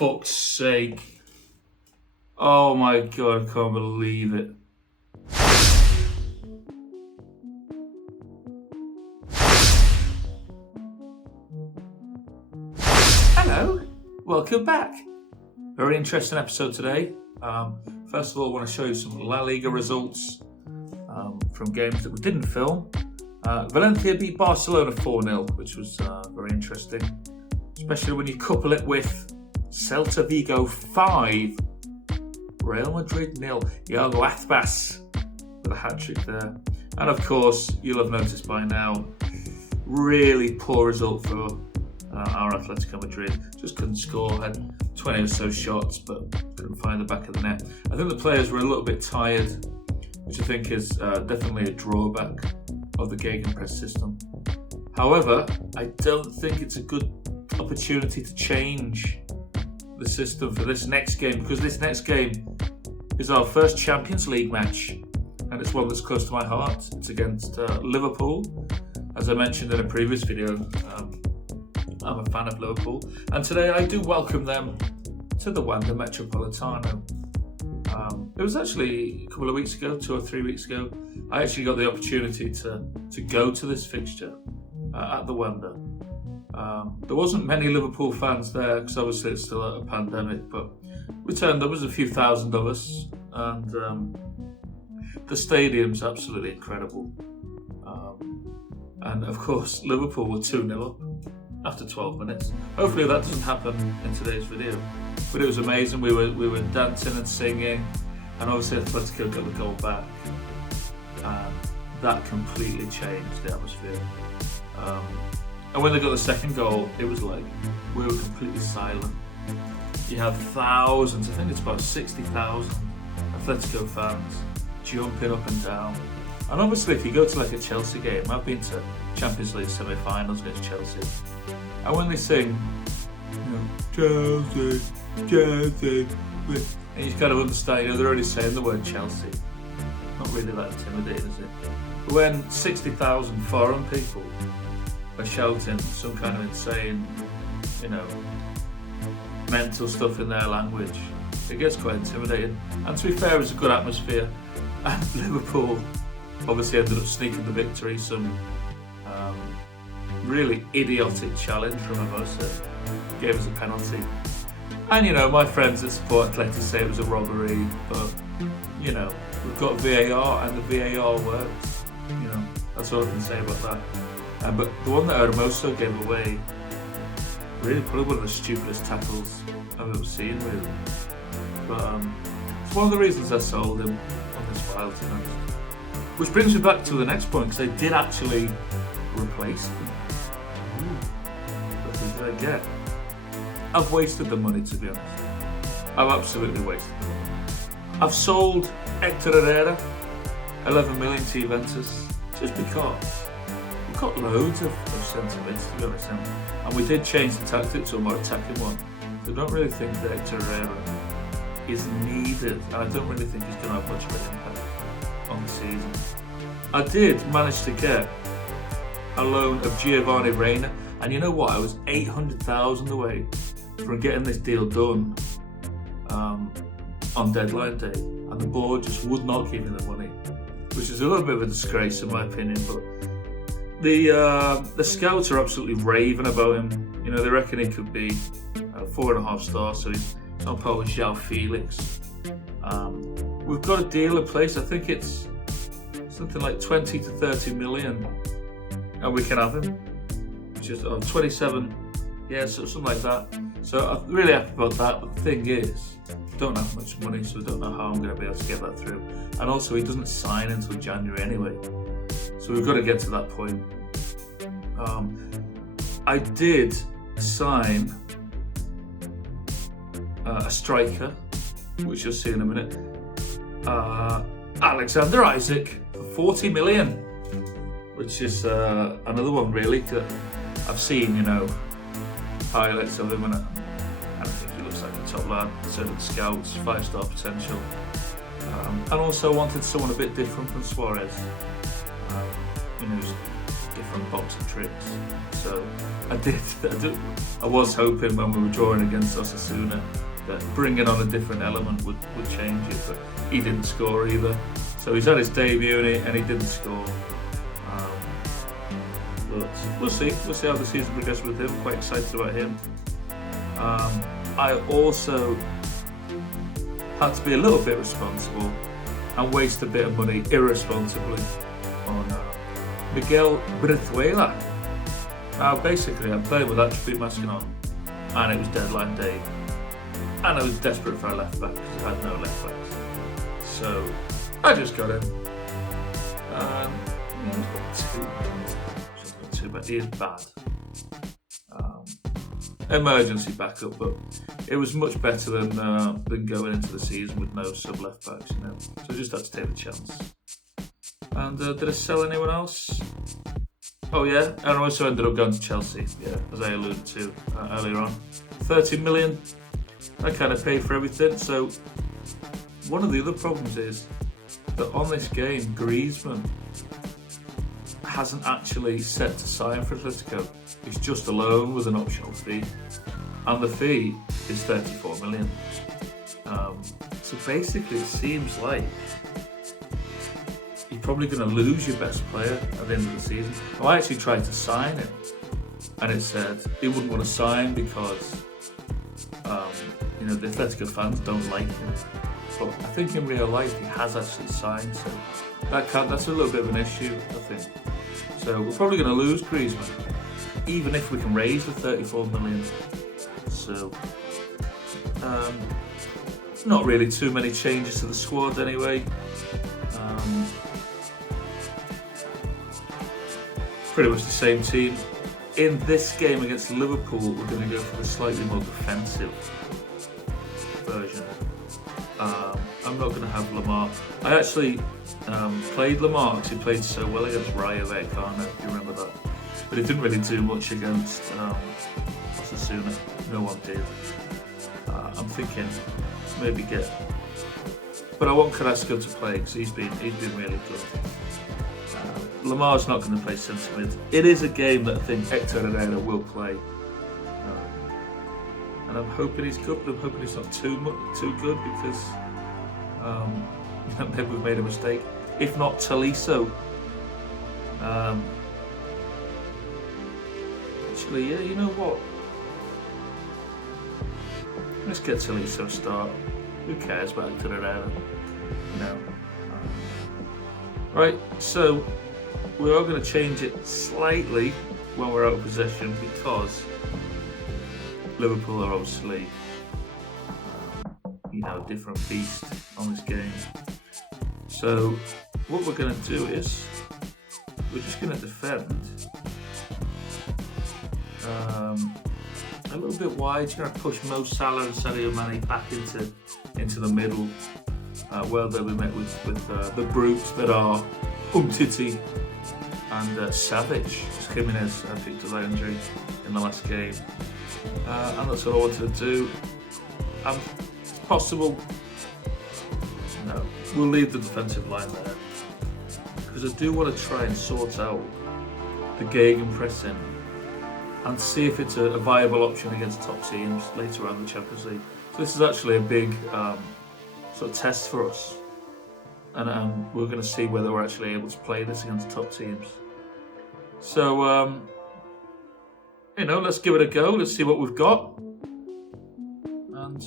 fuck's sake. Oh my god, I can't believe it. Hello, welcome back. Very interesting episode today. First of all, I want to show you some La Liga results from games that we didn't film. Valencia beat Barcelona 4-0, which was very interesting, especially when you couple it with Celta Vigo 5, Real Madrid 0. Iago Aspas with a hat-trick there. And of course, you'll have noticed by now, really poor result for our Atletico Madrid. Just couldn't score, had 20 or so shots, but couldn't find the back of the net. I think the players were a little bit tired, which I think is definitely a drawback of the gegenpress system. However, I don't think it's a good opportunity to change the system for this next game, because this next game is our first Champions League match, and it's one that's close to my heart. It's against Liverpool. As I mentioned in a previous video, I'm a fan of Liverpool, and today I do welcome them to the Wanda Metropolitano. It was actually a couple of weeks ago, 2 or 3 weeks ago, I actually got the opportunity to go to this fixture at the Wanda. There wasn't many Liverpool fans there because obviously it's still a pandemic, but there was a few thousand of us, and the stadium's absolutely incredible. And of course, Liverpool were 2-0 up after 12 minutes. Hopefully that doesn't happen in today's video. But it was amazing. We were dancing and singing, and obviously Atletico got the goal back. And that completely changed the atmosphere. And when they got the second goal, it was like we were completely silent. You have thousands, I think it's about 60,000 Atletico fans jumping up and down. And obviously if you go to like a Chelsea game, I've been to Champions League semi-finals against Chelsea, and when they sing, Chelsea, Chelsea, and you kind of understand, they're already saying the word Chelsea. Not really that intimidating, is it? But when 60,000 foreign people are shouting some kind of insane, mental stuff in their language, it gets quite intimidating. And to be fair, it was a good atmosphere, and Liverpool obviously ended up sneaking the victory. Some really idiotic challenge from Hermosa gave us a penalty. And my friends that support Atleti say it was a robbery, but we've got VAR and the VAR works. That's all I can say about that. But the one that Hermosa gave away, really probably one of the stupidest tackles I've ever seen, really. But it's one of the reasons I sold him on this file tonight. Which brings me back to the next point, because they did actually replace him. What did I get? I've wasted the money, to be honest. I've absolutely wasted the money. I've sold Hector Herrera, 11 million to Juventus, just because we've got loads of centre mids, to be honest. And we did change the tactic to a more attacking one. I don't really think that Hector Herrera is needed, and I don't really think he's going to have much of an impact on the season. I did manage to get a loan of Giovanni Reina, and you know what? I was 800,000 away from getting this deal done on deadline day, and the board just would not give me the money, which is a little bit of a disgrace in my opinion. But the scouts are absolutely raving about him. They reckon he could be 4.5 stars, so he's on par with João Felix. We've got a deal in place. I think it's something like 20 to 30 million, and we can have him, which is 27, so something like that. So I'm really happy about that. But the thing is, I don't have much money, so I don't know how I'm going to be able to get that through. And also, he doesn't sign until January anyway, so we've got to get to that point. I did sign a striker, which you'll see in a minute, Alexander Isaac, for 40 million, which is another one really that I've seen, highlights of him, and I think he looks like a top lad. So did the scouts, 5-star potential, and also wanted someone a bit different from Suarez. Who's from boxing tricks. So I was hoping when we were drawing against Osasuna that bringing on a different element would change it, but he didn't score either. So he's had his debut and he didn't score. But we'll see how the season progresses with him. Quite excited about him. I also had to be a little bit responsible and waste a bit of money irresponsibly on Miguel Brizuela. Now basically I'm playing with attribute masking on and it was deadline day and I was desperate for a left back because I had no left backs. So I just got him. He's not too bad. He is bad. Emergency backup, but it was much better than going into the season with no sub left backs, you know. So I just had to take the chance. And did I sell anyone else? Oh yeah, and I also ended up going to Chelsea, yeah, as I alluded to earlier on. 30 million, I kind of paid for everything. So one of the other problems is that on this game, Griezmann hasn't actually set to sign for Atletico. He's just a loan with an optional fee, and the fee is 34 million. So basically, it seems like you're probably going to lose your best player at the end of the season. Now, I actually tried to sign him, and it said he wouldn't want to sign because the Atletico fans don't like him. But I think in real life he has actually signed, so that's a little bit of an issue, I think. So we're probably going to lose Griezmann, even if we can raise the 34 million. So, not really too many changes to the squad anyway. Pretty much the same team. In this game against Liverpool, we're going to go for the slightly more defensive version. I'm not going to have Lamar. I actually played Lamar because he played so well against Rayo Vallecano, if you remember that. But he didn't really do much against Osasuna. No one did. I'm thinking maybe but I want Carrasco to play because he's been really good. Lamar's not going to play centre mid. It is a game that I think Hector Herrera will play, and I'm hoping he's good. But I'm hoping he's not too good because maybe we've made a mistake. If not, Tolisso. Actually, yeah, you know what? Let's get Tolisso a start. Who cares about Hector Herrera? No. Right, so we are going to change it slightly when we're out of possession because Liverpool are obviously, different beast on this game. So what we're going to do is we're just going to defend a little bit wide. You're going to push Mo Salah and Sadio Mane back into the middle, where they'll be met with the brutes that are Umtiti and Savage. Jimenez picked a injury in the last game, and that's what I wanted to do. It's possible. No, we'll leave the defensive line there because I do want to try and sort out the gegenpressing and see if it's a viable option against top teams later on in the Champions League. So this is actually a big sort of test for us, and we're going to see whether we're actually able to play this against top teams. So, let's give it a go. Let's see what we've got, and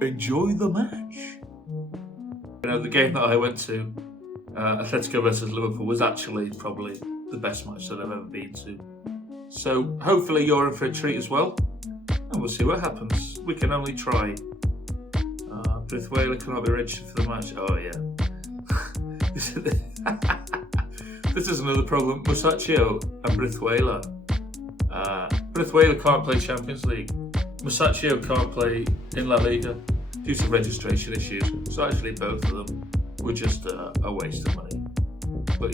enjoy the match. The game that I went to, Atletico versus Liverpool, was actually probably the best match that I've ever been to. So hopefully you're in for a treat as well, and we'll see what happens. We can only try. Brizuela cannot be registered for the match. Oh yeah. This is another problem. Musacchio and Brizuela. Brizuela can't play Champions League. Musacchio can't play in La Liga due to registration issues. So actually both of them were just a waste of money. But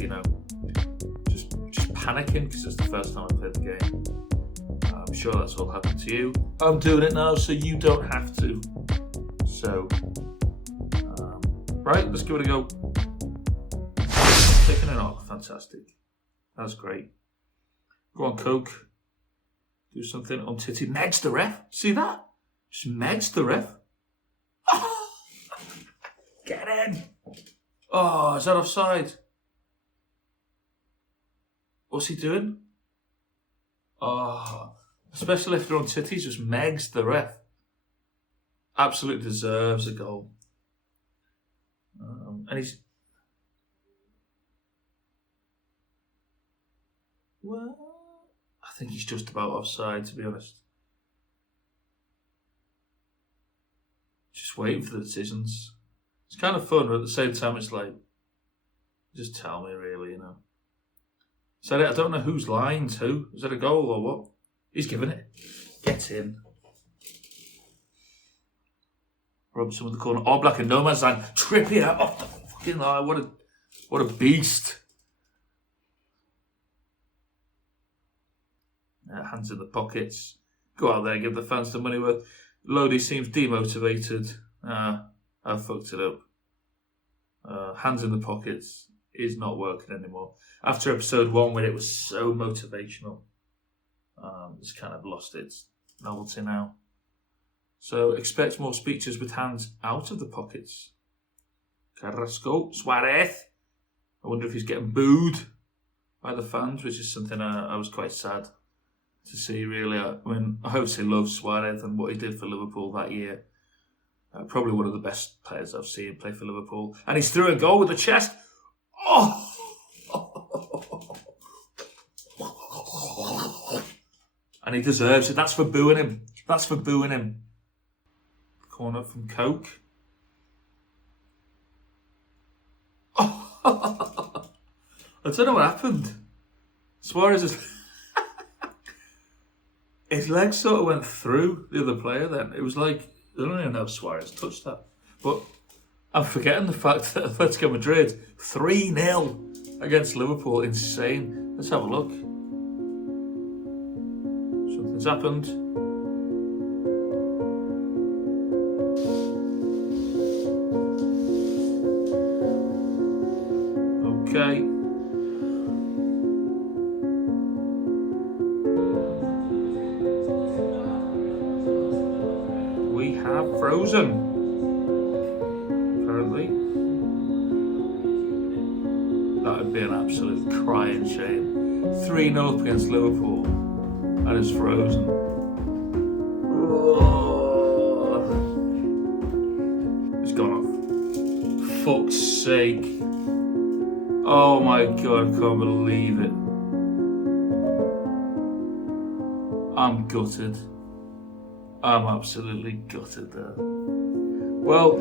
just panicking because it's the first time I played the game. I'm sure that's all happened to you. I'm doing it now so you don't have to. So, right, let's give it a go. Taking it off, fantastic. That's great. Go on, Coke. Do something on Titty. Megs the ref. See that? Just megs the ref. Get in. Oh, is that offside? What's he doing? Oh, special lifter on Titties just megs the ref. Absolutely deserves a goal. And he's... Well, I think he's just about offside, to be honest. Just waiting for the decisions. It's kind of fun, but at the same time, it's like, just tell me, really, you know. So I don't know whose line's who. Is it a goal or what? He's giving it. Get in. Robson with the corner. Oblak and no man's land. Trippier off the fucking line. What a beast. Hands in the pockets. Go out there, give the fans the money worth. Lodi seems demotivated. I fucked it up. Hands in the pockets is not working anymore. After episode 1, when it was so motivational, it's kind of lost its novelty now. So expect more speeches with hands out of the pockets. Carrasco, Suarez. I wonder if he's getting booed by the fans, which is something I was quite sad to see, really. I mean, I obviously love Suarez and what he did for Liverpool that year. Probably one of the best players I've seen play for Liverpool. And he's through a goal with the chest. Oh! And he deserves it. That's for booing him. That's for booing him. Corner from Coke. Oh. I don't know what happened. Suarez is... His leg sort of went through the other player then. It was like... I don't even know if Suarez touched that. But I'm forgetting the fact that Atletico Madrid 3-0 against Liverpool. Insane. Let's have a look. Something's happened. Okay. We have frozen. Apparently. That would be an absolute crying shame. 3-0 up against Liverpool. And it's frozen. Oh. It's gone off. Fuck's sake. Oh my god, I can't believe it. I'm gutted. I'm absolutely gutted there. Well,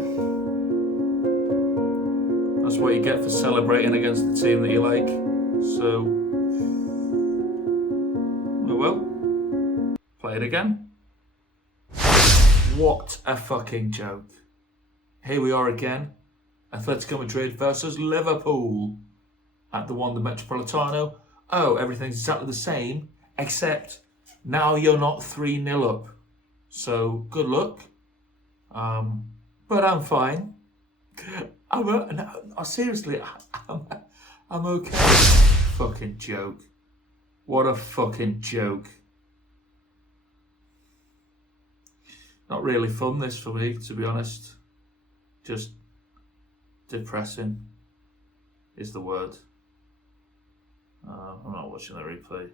that's what you get for celebrating against the team that you like. So, well, play it again. What a fucking joke. Here we are again. Atletico Madrid versus Liverpool at the Wanda Metropolitano. Oh, everything's exactly the same, except now you're not 3-0 up. So, good luck. But I'm fine. Seriously, I'm okay. Fucking joke. What a fucking joke. Not really fun, this, for me, to be honest. Just depressing is the word. I'm not watching the replay.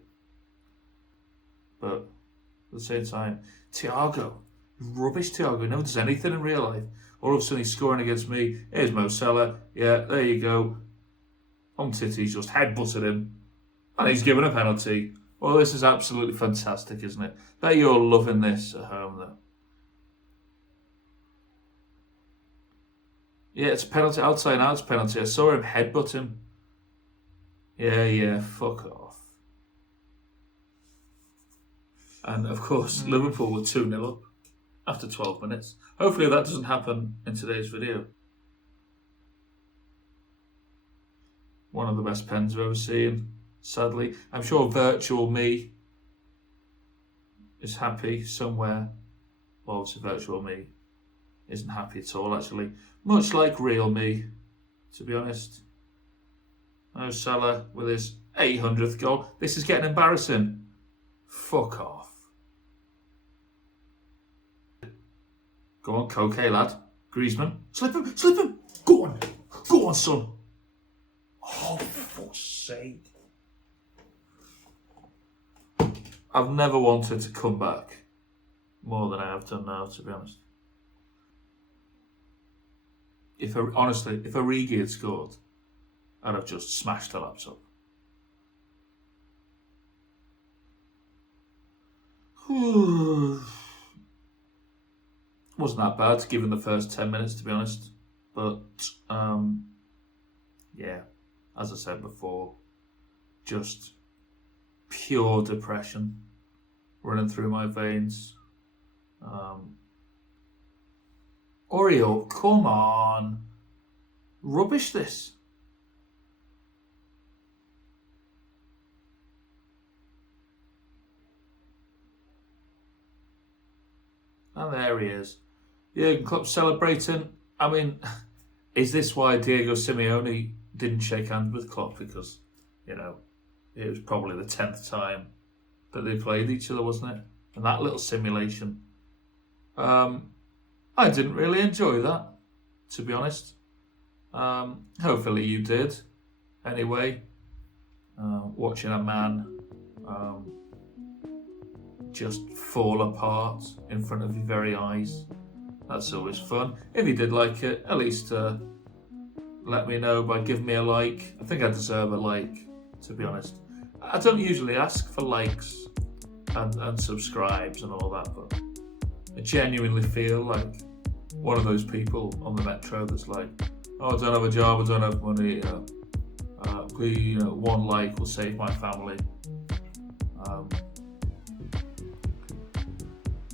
But at the same time, Thiago, rubbish Thiago, never does anything in real life. All of a sudden he's scoring against me. Here's Mo Salah. Yeah, there you go. Umtiti's just headbutted him. And he's given a penalty. Well, this is absolutely fantastic, isn't it? Bet you're loving this at home, though. Yeah, it's a penalty. Outside now, it's a penalty. I saw him headbutt him. Yeah, fuck off. And, of course, Liverpool were 2-0 up after 12 minutes. Hopefully that doesn't happen in today's video. One of the best pens I've ever seen, sadly. I'm sure virtual me is happy somewhere. Well, obviously virtual me isn't happy at all, actually. Much like real me, to be honest. No Salah with his 800th goal. This is getting embarrassing. Fuck off. Go on, Coquet, lad. Griezmann. Slip him, slip him. Go on, son. Oh, for fuck's sake. I've never wanted to come back more than I have done now, to be honest. If Origi had scored, I'd have just smashed the laptop. Wasn't that bad given the first 10 minutes, to be honest. But, yeah, as I said before, just pure depression running through my veins. Oreo, come on. Rubbish this. And there he is. Jurgen Klopp celebrating. I mean, is this why Diego Simeone didn't shake hands with Klopp? Because, you know, it was probably the 10th time that they played each other, wasn't it? And that little simulation. I didn't really enjoy that, to be honest. Hopefully you did. Anyway, watching a man just fall apart in front of your very eyes. That's always fun. If you did like it, at least let me know by giving me a like. I think I deserve a like, to be honest. I don't usually ask for likes and subscribes and all that, but I genuinely feel like one of those people on the metro that's like, oh, I don't have a job, I don't have money, one like will save my family.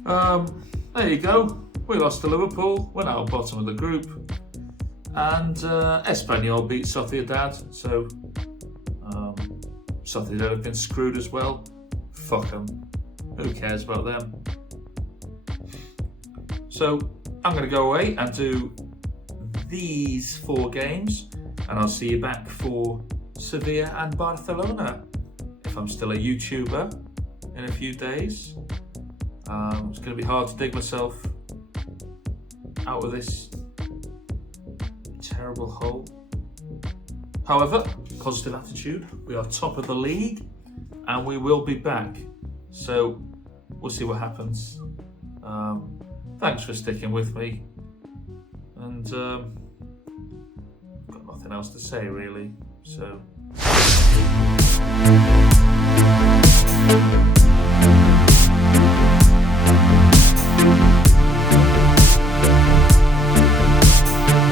There you go. We lost to Liverpool. We're now bottom of the group. And Espanyol beat Sociedad. So Sociedad have been screwed as well. Fuck them. Who cares about them? So I'm going to go away and do these 4 games. And I'll see you back for Sevilla and Barcelona. If I'm still a YouTuber in a few days. It's going to be hard to dig myself out of this terrible hole. However, positive attitude. We are top of the league and we will be back. So we'll see what happens. Thanks for sticking with me. And got nothing else to say really. So